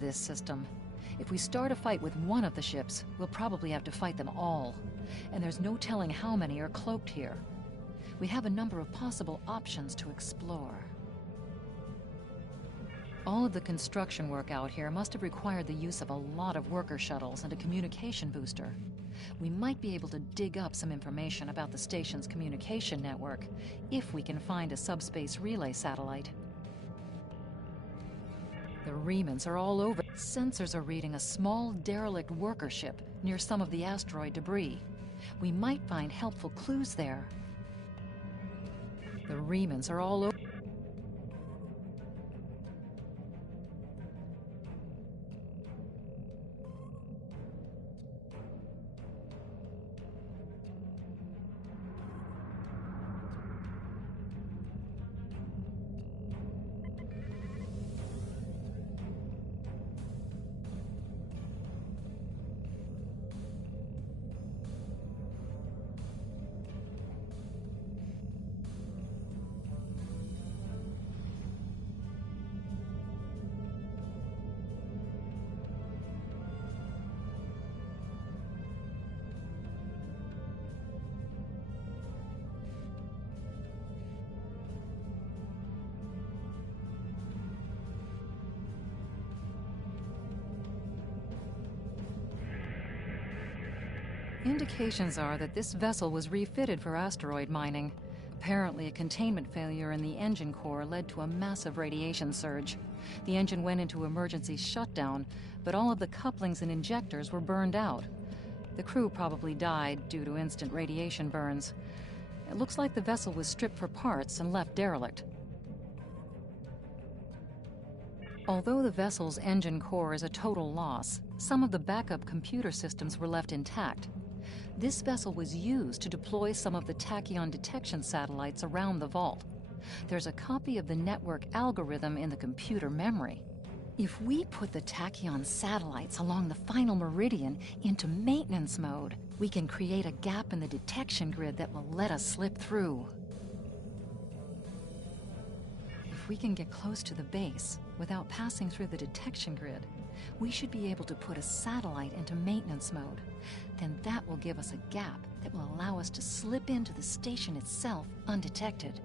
this system. If we start a fight with one of the ships, we'll probably have to fight them all. And there's no telling how many are cloaked here. We have a number of possible options to explore. All of the construction work out here must have required the use of a lot of worker shuttles and a communication booster. We might be able to dig up some information about the station's communication network, if we can find a subspace relay satellite. The remnants are all over. Sensors are reading a small derelict worker ship near some of the asteroid debris. We might find helpful clues there. The remnants are all over. Indications are that this vessel was refitted for asteroid mining. Apparently, a containment failure in the engine core led to a massive radiation surge. The engine went into emergency shutdown, but all of the couplings and injectors were burned out. The crew probably died due to instant radiation burns. It looks like the vessel was stripped for parts and left derelict. Although the vessel's engine core is a total loss, some of the backup computer systems were left intact. This vessel was used to deploy some of the tachyon detection satellites around the vault. There's a copy of the network algorithm in the computer memory. If we put the tachyon satellites along the final meridian into maintenance mode, we can create a gap in the detection grid that will let us slip through. If we can get close to the base without passing through the detection grid, we should be able to put a satellite into maintenance mode. Then that will give us a gap that will allow us to slip into the station itself undetected.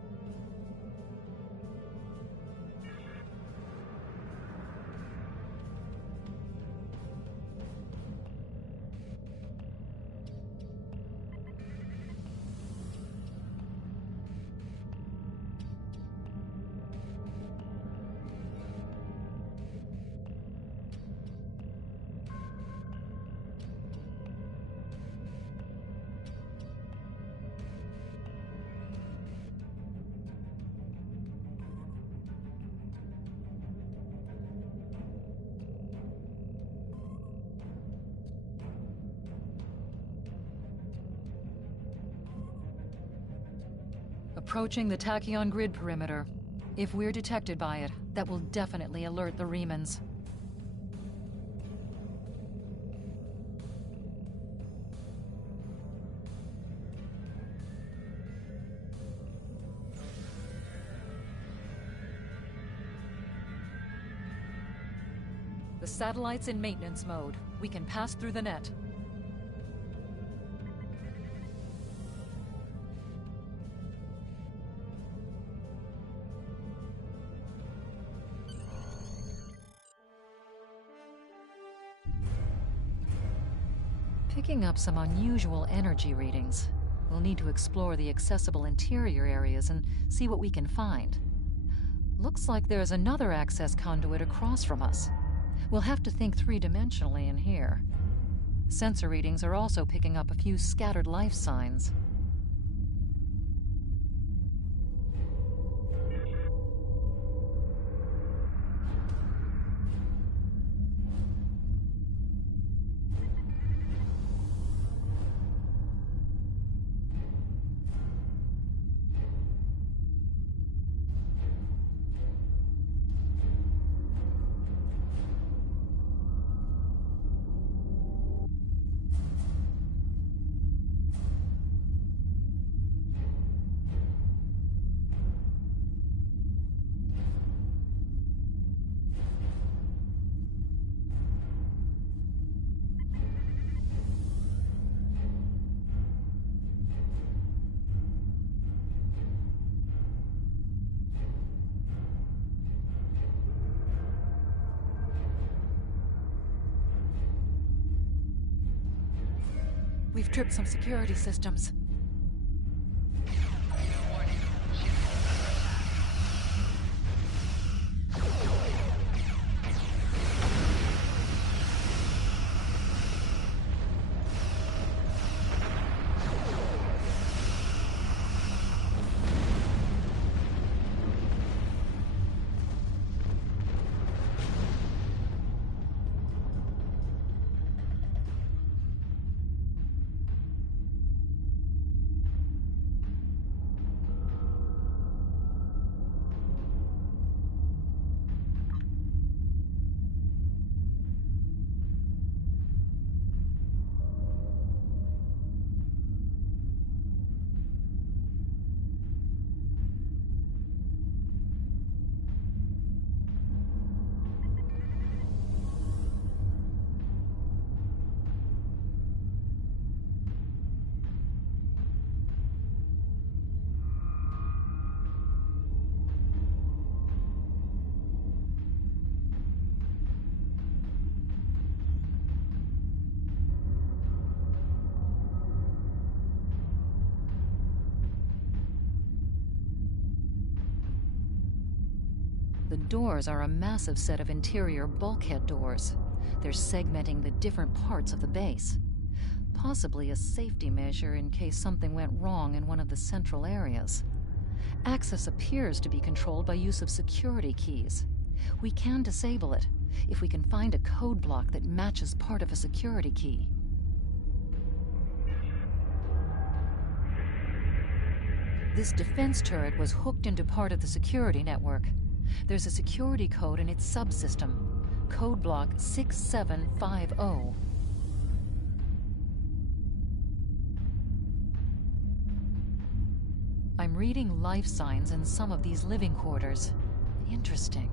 Approaching the tachyon grid perimeter. If we're detected by it, that will definitely alert the Remans. The satellite's in maintenance mode. We can pass through the net. Picking up some unusual energy readings. We'll need to explore the accessible interior areas and see what we can find. Looks like there's another access conduit across from us. We'll have to think three-dimensionally in here. Sensor readings are also picking up a few scattered life signs. We've tripped some security systems. The doors are a massive set of interior bulkhead doors. They're segmenting the different parts of the base. Possibly a safety measure in case something went wrong in one of the central areas. Access appears to be controlled by use of security keys. We can disable it if we can find a code block that matches part of a security key. This defense turret was hooked into part of the security network. There's a security code in its subsystem, code block 6750. I'm reading life signs in some of these living quarters. Interesting.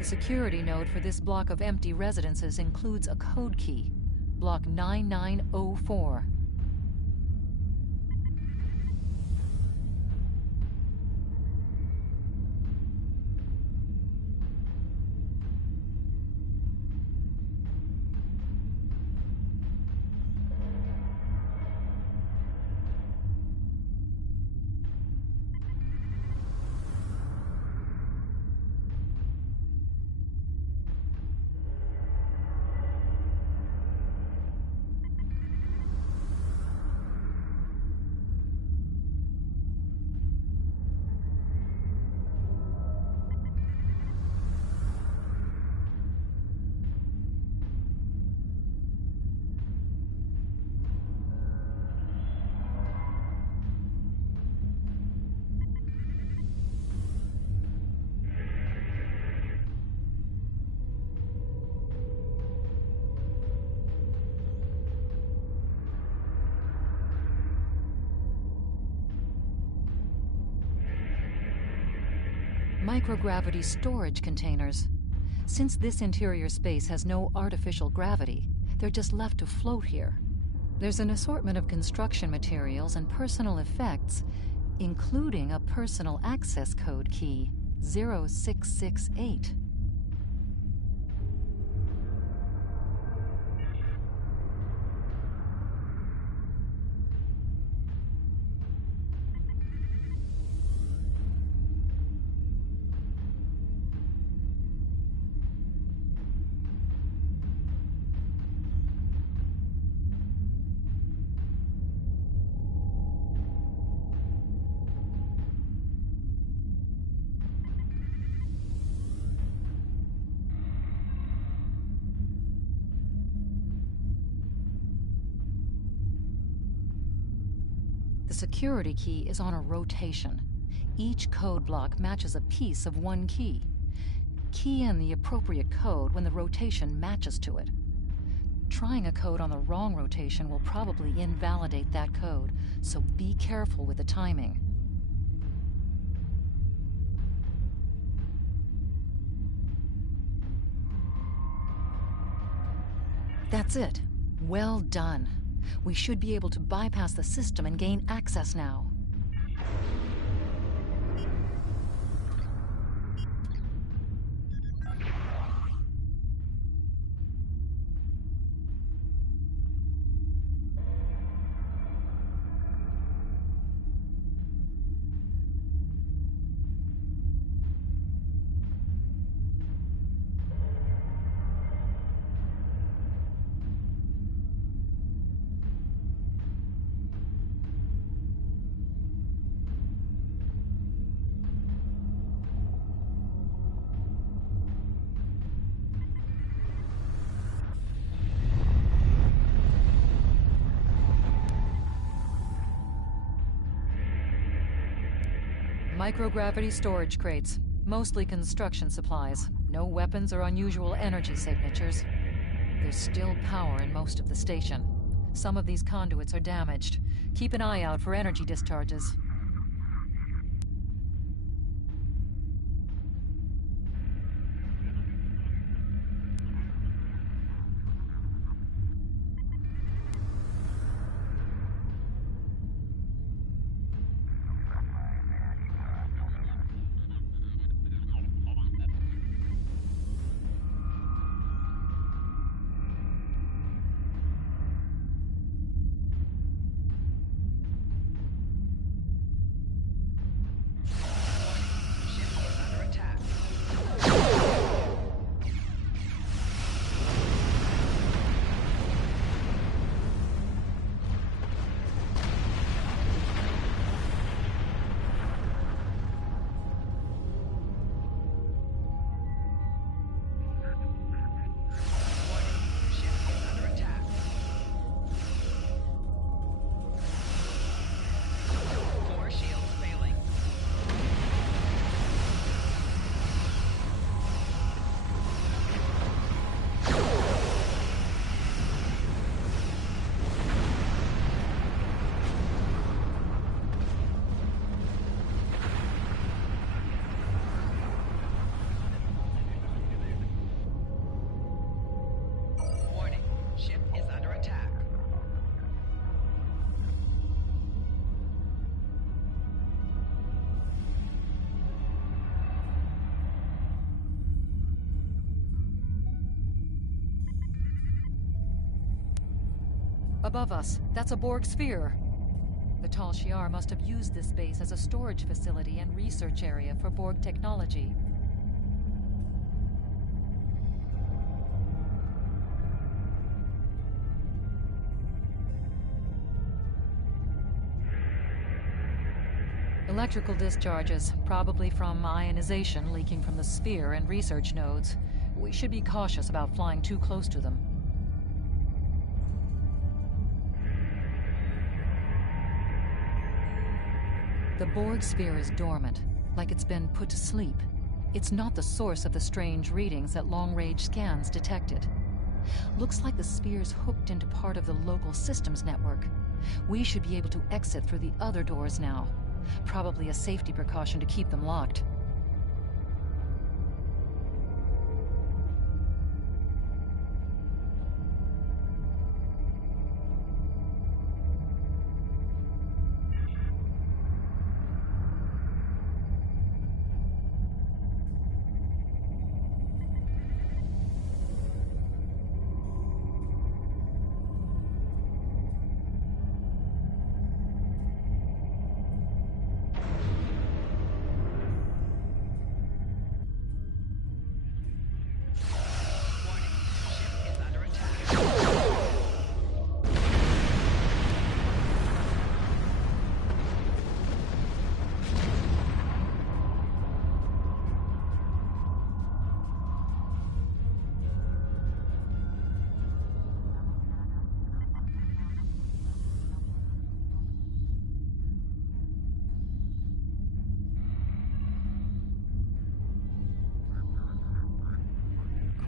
The security node for this block of empty residences includes a code key, block 9904. Microgravity storage containers. Since this interior space has no artificial gravity, they're just left to float here. There's an assortment of construction materials and personal effects, including a personal access code key, 0668. The security key is on a rotation. Each code block matches a piece of one key. Key in the appropriate code when the rotation matches to it. Trying a code on the wrong rotation will probably invalidate that code, so be careful with the timing. That's it. Well done. We should be able to bypass the system and gain access now. Microgravity storage crates, mostly construction supplies. No weapons or unusual energy signatures. There's still power in most of the station. Some of these conduits are damaged. Keep an eye out for energy discharges. Above us, that's a Borg sphere. The Tal Shiar must have used this base as a storage facility and research area for Borg technology. Electrical discharges, probably from ionization leaking from the sphere and research nodes. We should be cautious about flying too close to them. The Borg sphere is dormant, like it's been put to sleep. It's not the source of the strange readings that long-range scans detected. Looks like the sphere's hooked into part of the local systems network. We should be able to exit through the other doors now. Probably a safety precaution to keep them locked.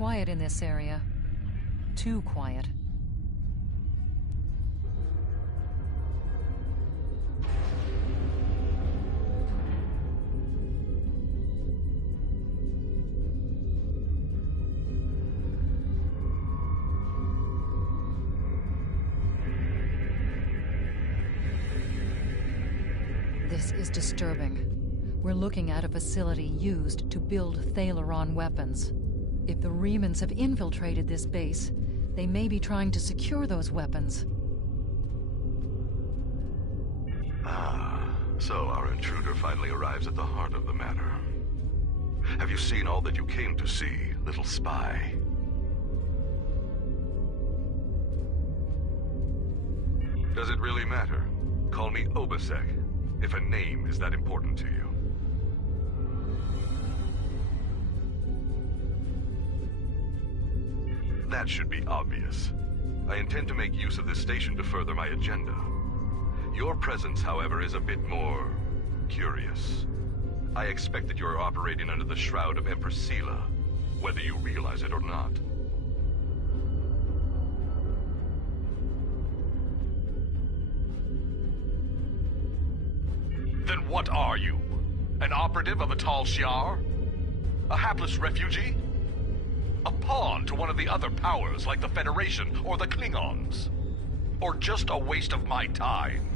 quiet in this area. Too quiet. This is disturbing. We're looking at a facility used to build Thalaron weapons. If the Remans have infiltrated this base, they may be trying to secure those weapons. So our intruder finally arrives at the heart of the matter. Have you seen all that you came to see, little spy? Does it really matter? Call me Obasek, if a name is that important to you. That should be obvious. I intend to make use of this station to further my agenda. Your presence, however, is a bit more curious. I expect that you are operating under the shroud of Empress Sela, whether you realize it or not. Then what are you? An operative of a Tal Shiar? A hapless refugee? A pawn to one of the other powers like the Federation or the Klingons? Or just a waste of my time?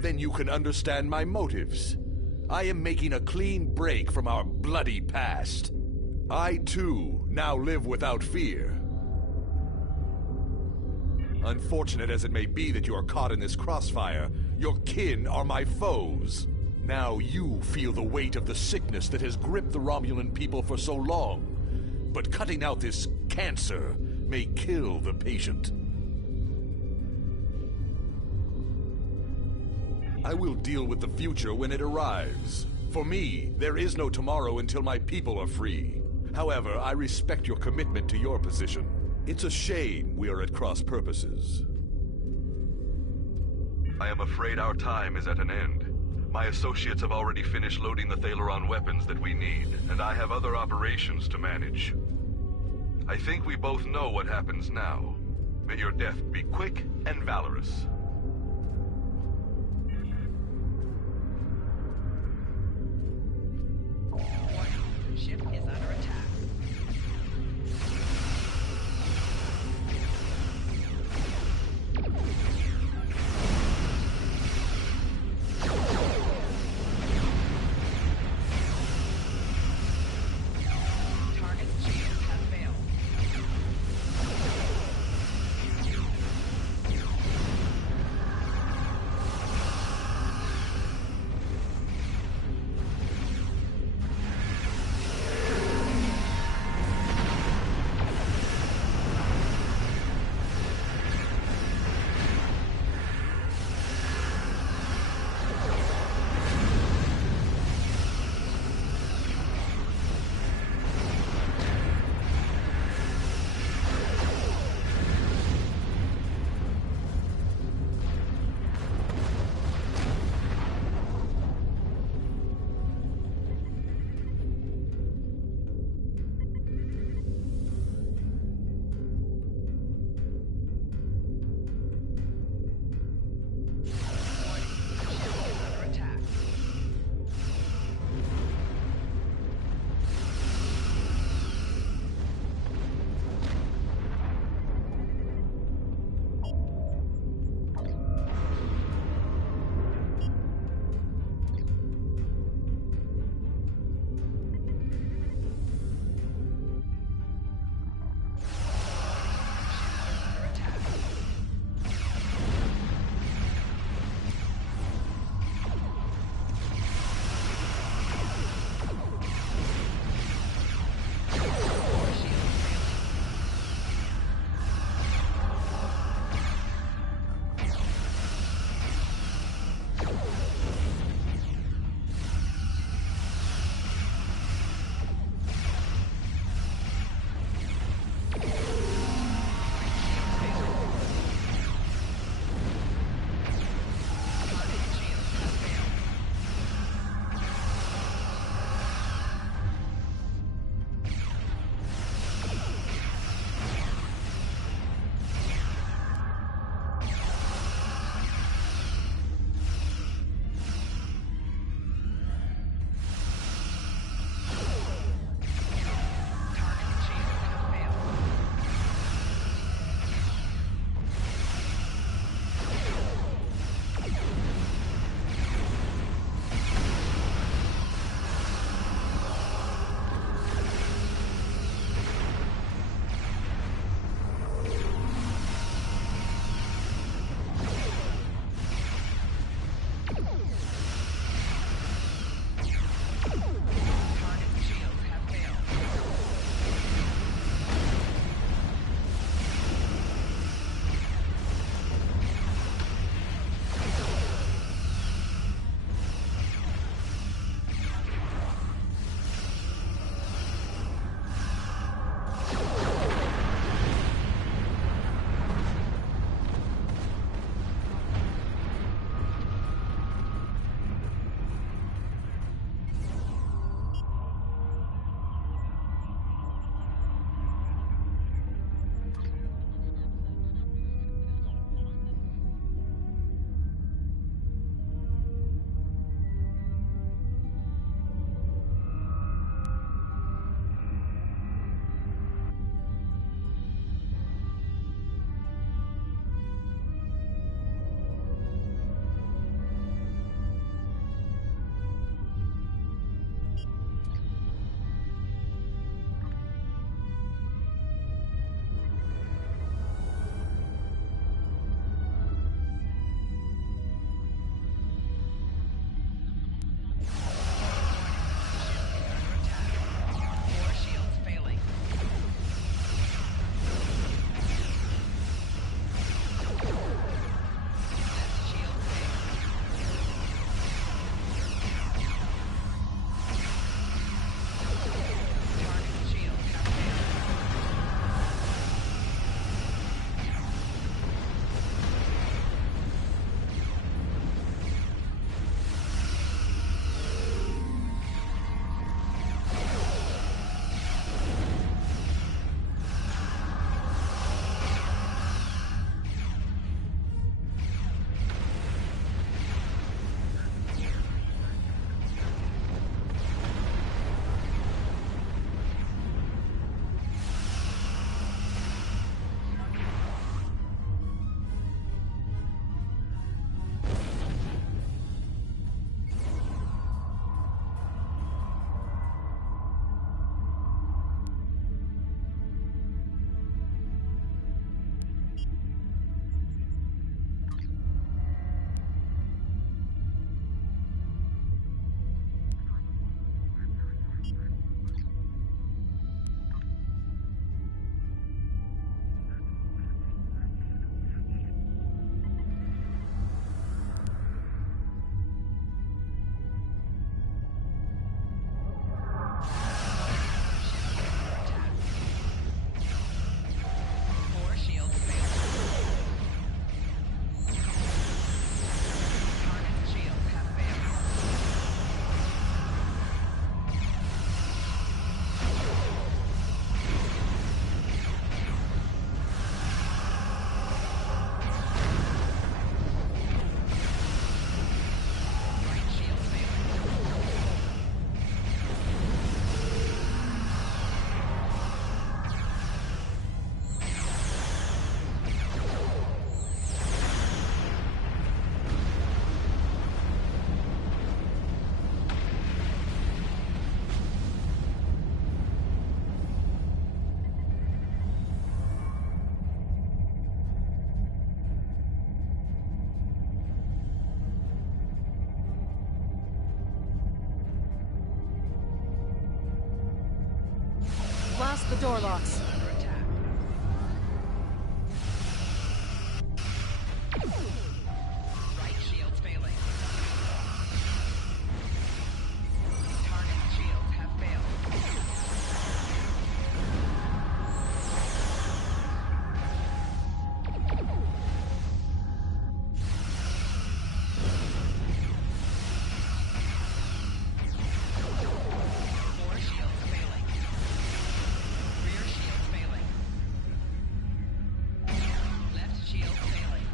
Then you can understand my motives. I am making a clean break from our bloody past. I, too, now live without fear. Unfortunate as it may be that you are caught in this crossfire, your kin are my foes. Now you feel the weight of the sickness that has gripped the Romulan people for so long. But cutting out this cancer may kill the patient. I will deal with the future when it arrives. For me, there is no tomorrow until my people are free. However, I respect your commitment to your position. It's a shame we are at cross purposes. I am afraid our time is at an end. My associates have already finished loading the Thalaron weapons that we need, and I have other operations to manage. I think we both know what happens now. May your death be quick and valorous. Ship is under attack. Target's shield has failed. The door locks. Under attack. Right shields failing. Target shields have failed. Four shields failing. Rear shield failing. Left shield failing.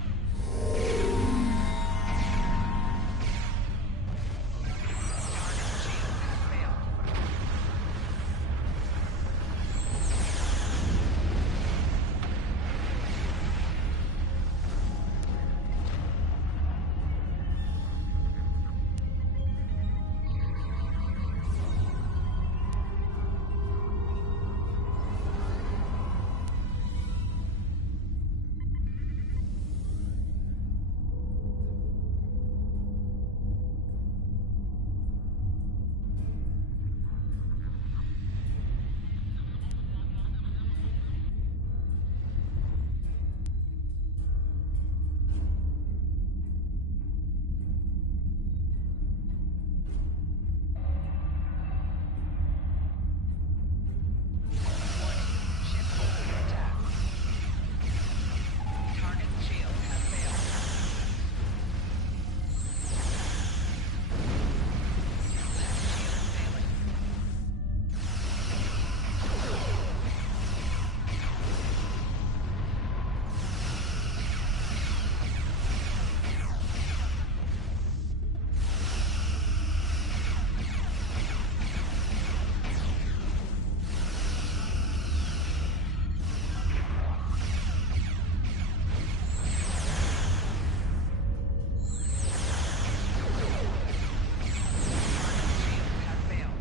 Target shield has failed. Warning, ship under attack. Target shield has failed. Left shield failing. Shields have failed.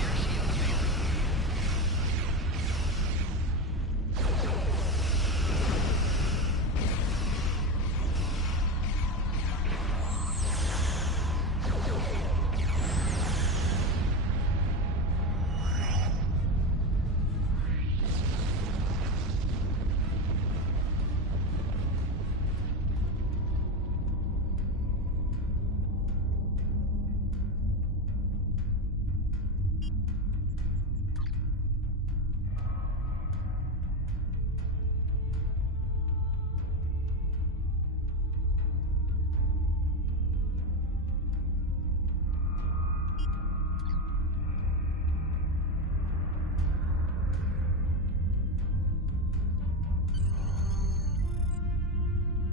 Rear shield failing.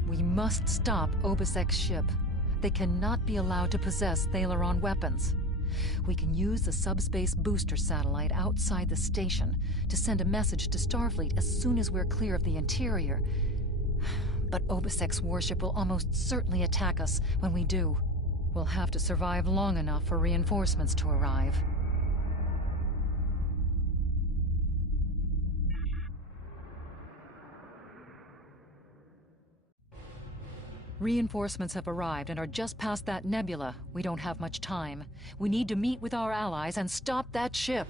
We must stop Obisek's ship. They cannot be allowed to possess Thalaron weapons. We can use the subspace booster satellite outside the station to send a message to Starfleet as soon as we're clear of the interior. But Obisek's warship will almost certainly attack us when we do. We'll have to survive long enough for reinforcements to arrive. Reinforcements have arrived and are just past that nebula. We don't have much time. We need to meet with our allies and stop that ship.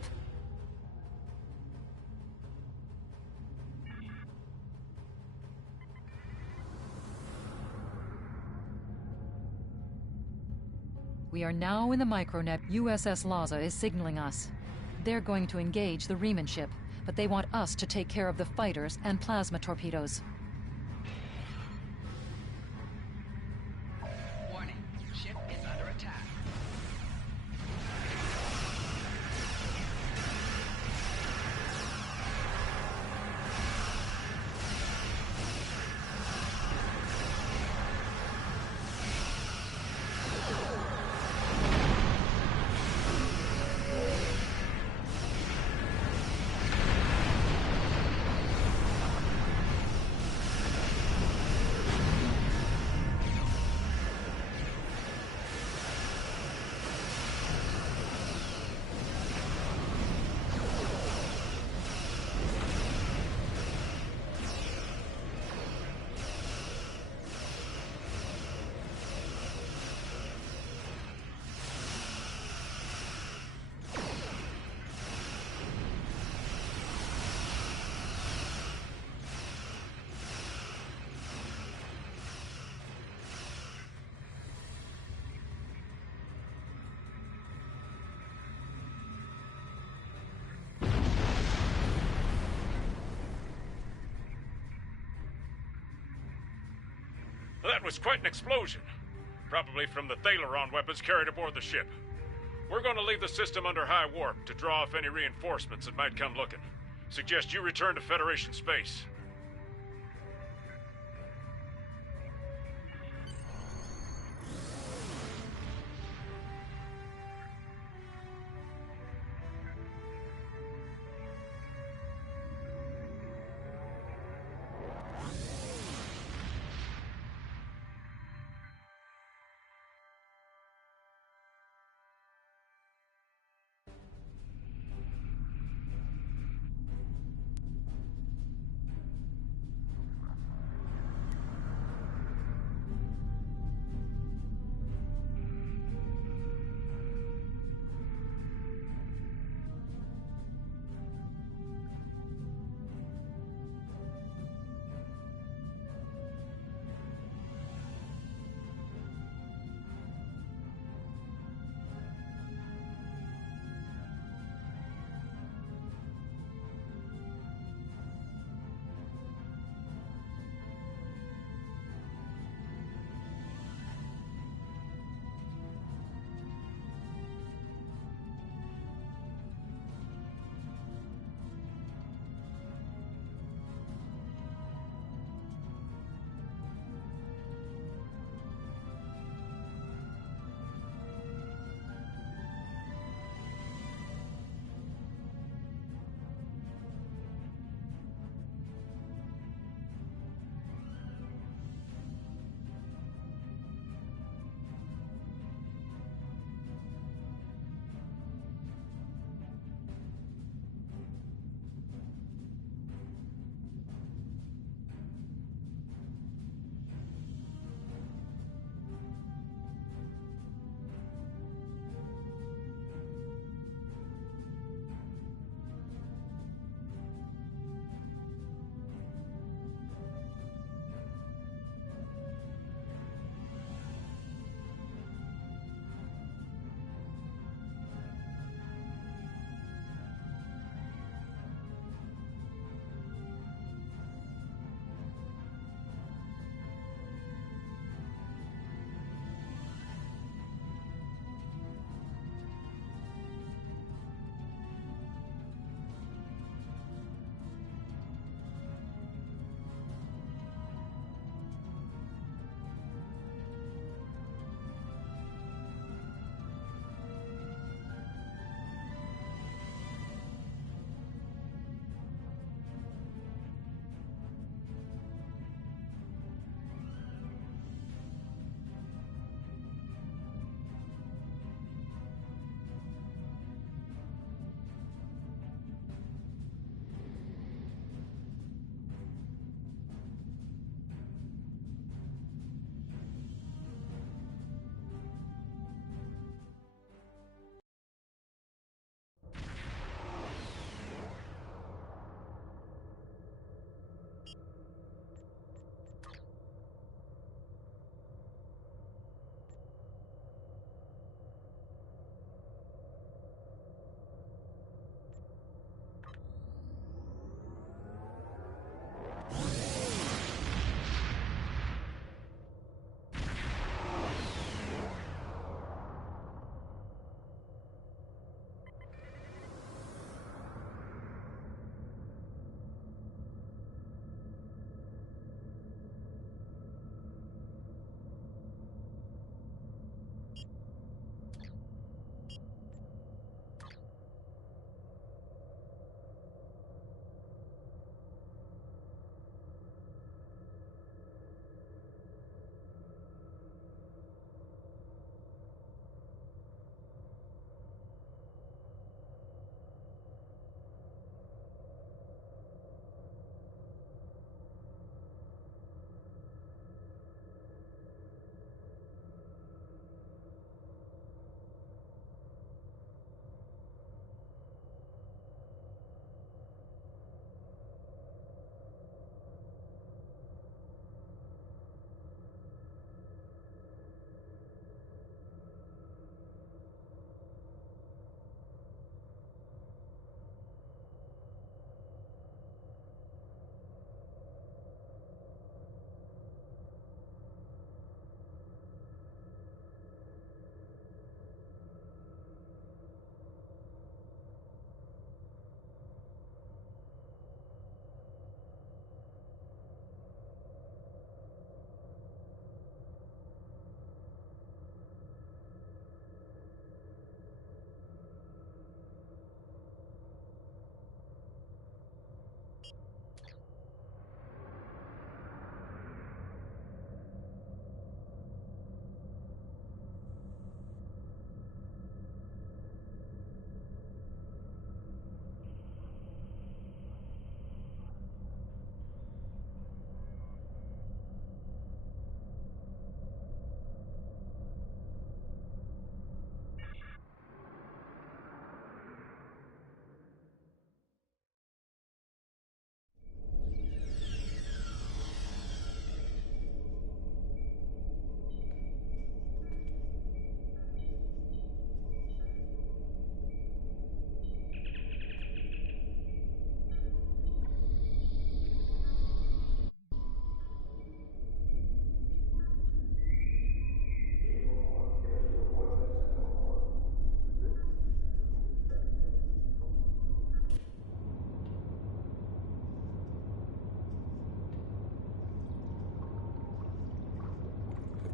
We are now in the microneb. USS Laza is signaling us. They're going to engage the Riemann ship, but they want us to take care of the fighters and plasma torpedoes. Warning, ship is under attack. That was quite an explosion. Probably from the Thaleron weapons carried aboard the ship. We're going to leave the system under high warp to draw off any reinforcements that might come looking. Suggest you return to Federation space.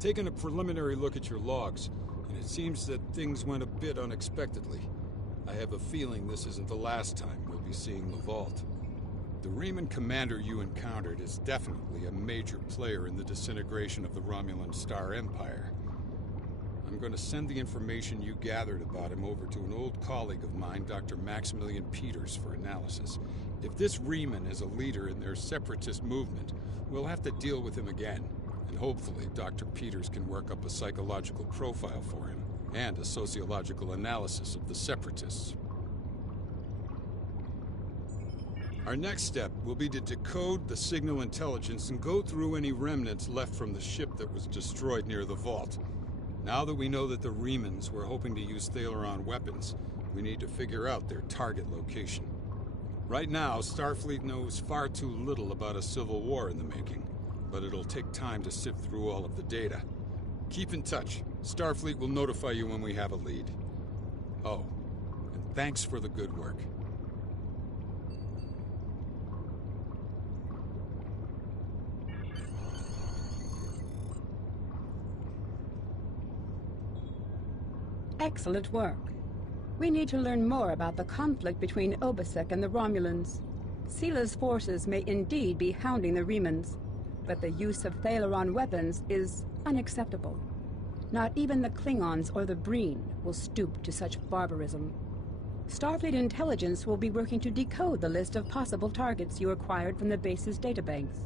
taken a preliminary look at your logs, and it seems that things went a bit unexpectedly. I have a feeling this isn't the last time we'll be seeing the vault. The Reman commander you encountered is definitely a major player in the disintegration of the Romulan Star Empire. I'm going to send the information you gathered about him over to an old colleague of mine, Dr. Maximilian Peters, for analysis. If this Reman is a leader in their separatist movement, we'll have to deal with him again. And hopefully Dr. Peters can work up a psychological profile for him, and a sociological analysis of the separatists. Our next step will be to decode the signal intelligence and go through any remnants left from the ship that was destroyed near the vault. Now that we know that the Remans were hoping to use Thaleron weapons, we need to figure out their target location. Right now, Starfleet knows far too little about a civil war in the making, but it'll take time to sift through all of the data. Keep in touch. Starfleet will notify you when we have a lead. Oh, and thanks for the good work. Excellent work. We need to learn more about the conflict between Obasek and the Romulans. Sila's forces may indeed be hounding the Remans, but the use of Thaleron weapons is unacceptable. Not even the Klingons or the Breen will stoop to such barbarism. Starfleet intelligence will be working to decode the list of possible targets you acquired from the base's databanks.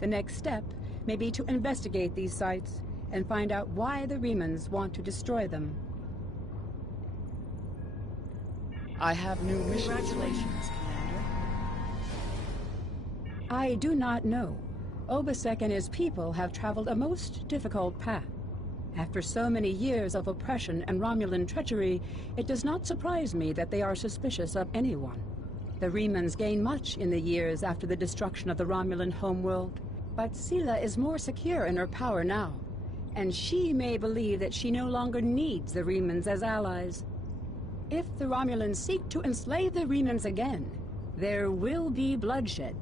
The next step may be to investigate these sites and find out why the Remans want to destroy them. I have new missions. Congratulations, Commander. I do not know. Obasek and his people have traveled a most difficult path. After so many years of oppression and Romulan treachery, it does not surprise me that they are suspicious of anyone. The Remans gained much in the years after the destruction of the Romulan homeworld, but Sila is more secure in her power now, and she may believe that she no longer needs the Remans as allies. If the Romulans seek to enslave the Remans again, there will be bloodshed.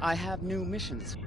I have new missions.